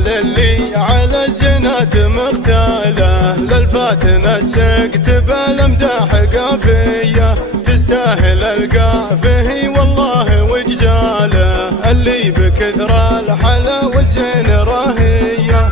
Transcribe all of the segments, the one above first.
الحال اللي على الزينات مختاله، للفاتن السقت بالمداح قافيه، تستاهل القافيه والله وجزاله، اللي بكثر الحلا والزين راهيه.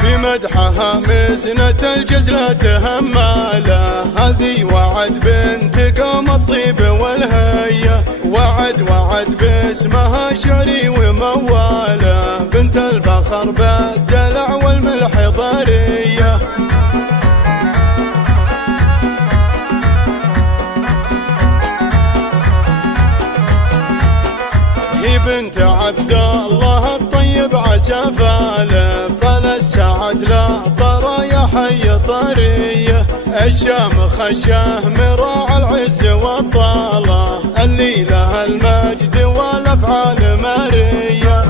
في مدحها مزنة الجزلة همالة، هذه وعد بنت قوم الطيب والهية، وعد باسمها شعري وموالة، بنت الفخر بالدلع والملح ضرية. هي بنت عبد الله الطيب عسافاله، فللسعد لا طرى يا حي طريه، الشام خشاه مراع العز والطاله، اللي لها المجد والافعال ماريه.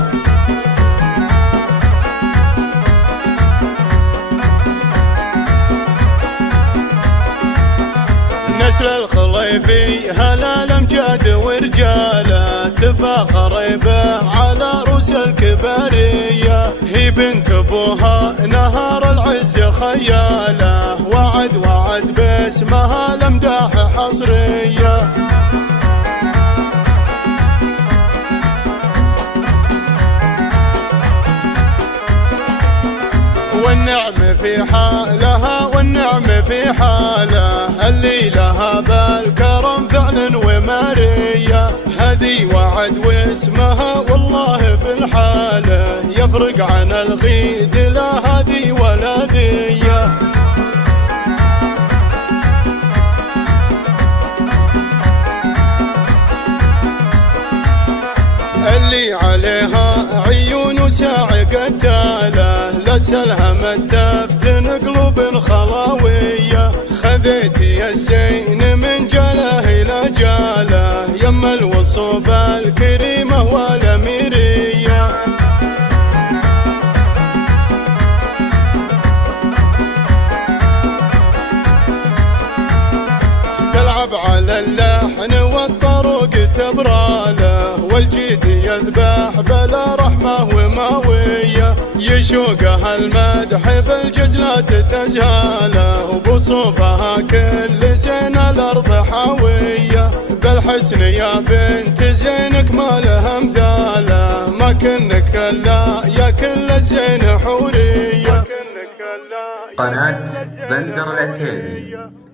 نسل الخليفي هلا الامجاد ورجاله، تفاخر به على روس الكباريه، هي بنت ابوها نهار العز خياله، وعد باسمها الامداح حصريه. والنعم في حالها والنعم في حاله، اللي لها بالكرم فعل وماريه، هذه وعد واسمها والله بالحاله، يفرق عن الغيد لا هذه ولا ذيه. اللي عليها عيون ساعة قتاله، لسلها متفتن قلوب خلاوية، خذيتي الزين من جاله إلى جاله، يم الوصوف الكريمة والأميرية. تلعب على اللحن والطرق تبراله، والجيد يذبح بلا رحمة وماوية، يشوقها المدح بالجزلات تزهاله، وبصوفها كل زين الأرض حاوية، بالحسن يا بنت زينك ما لها مثاله، ما كنك لا يا كل الزين حورية. قناة بندر العتيبي.